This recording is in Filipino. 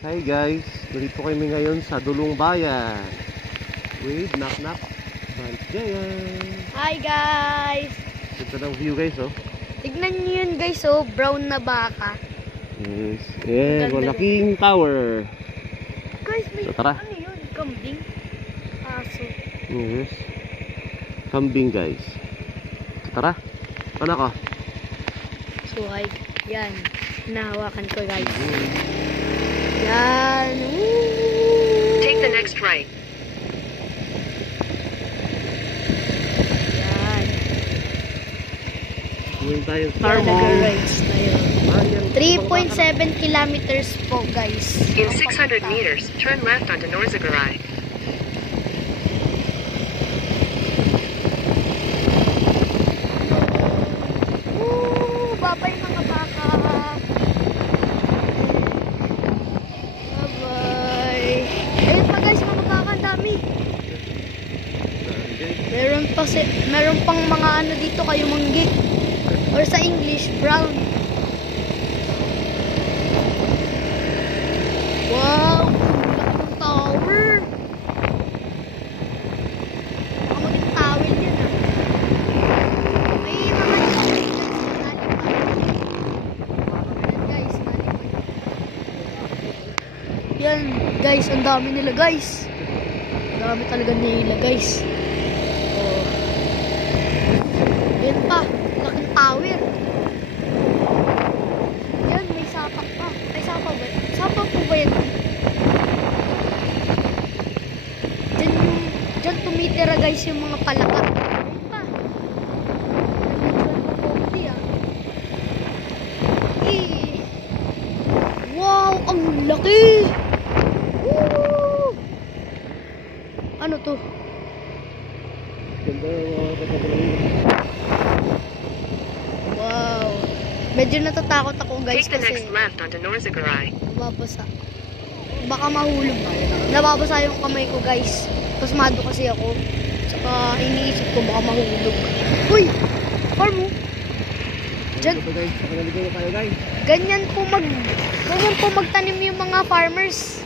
Hi guys, dito kami ngayon sa Dulong Bayan with Knock Knock Banjayan. Hi guys! Ganda ng view guys, oh. Tignan nyo yun guys, oh, brown na baka. Yes, yeah, Ganda malaking tower. Guys, may So, tara. ano yun? Kambing? Aso. Yes. Kambing guys. So, tara. Ano ka? So hi, yan. Nahawakan ko guys. Yan. Woo! Take the next right. Yan. Gawin tayo Star Yan, Mall. nag-rides tayo. 3.7 kilometers po guys. In 600 meters, turn left onto Norzagaray. Woo! Babay mga baka. Bye-bye. Ayun pa guys, mga baka, ang dami. Meron pang mga ano dito kayo manggi. Or sa English, brown. Wow! Ang tower! Baka maging towel yan ah. May mga yan guys, ang dami nila guys. Ang dami talaga nila guys. Oh. Yan pa, laking tower. Yan, may sapak pa. May sapak ba? Sapak po ba yan? Diyan tumitira guys yung mga palaka. Yan pa. Wow, ang laki! Woo! Ano to? Ganda ng mga kapatid. Wow. Medyo natatakot ako guys Take the kasi next left onto Norzagaray. nababasa. Baka mahulog. Nababasa yung kamay ko guys. Pasmado kasi ako. Saka iniisip ko baka mahulog. Uy! Farm mo! Diyan, Ito guys, nakaligo na tayo guys. ganyan po magtanim yung mga farmers.